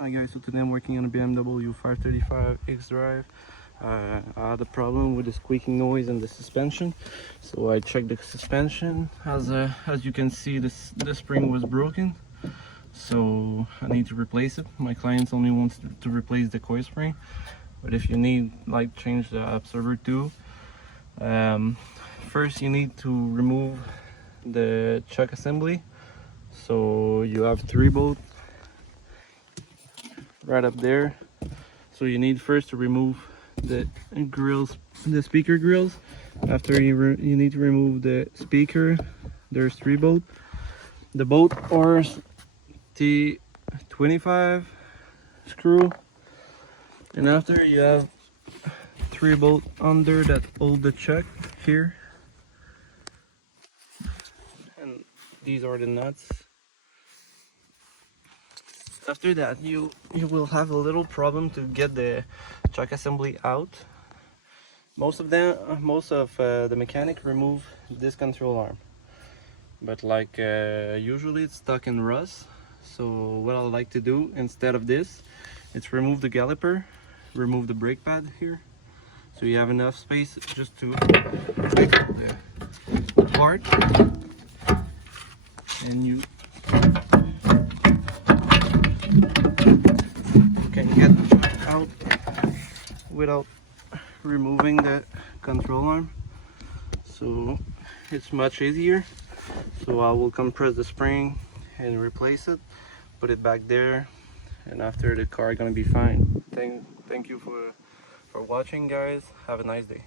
Hi guys, so today I'm working on a BMW 535 X-Drive. I had a problem with the squeaking noise and the suspension, so I checked the suspension. As you can see, the spring was broken, so I need to replace it. My clients only wants to replace the coil spring, but if you need, like, change the absorber too, first you need to remove the chuck assembly. So you have 3 bolts right up there. So you need first to remove the grills, the speaker grills. After you need to remove the speaker. There's 3 bolts. The bolt or T25 screw, and after you have 3 bolts under that hold the chuck here, and these are the nuts. After that, you will have a little problem to get the chuck assembly out. Most of the mechanic remove this control arm, but like usually it's stuck in rust. So what I like to do instead of this, it's remove the caliper, remove the brake pad here, so you have enough space just to pick up the part, and you can get the chuck out without removing the control arm, so it's much easier. So I will compress the spring and replace it, put it back there, and after the car gonna be fine. Thank you for watching, guys. Have a nice day.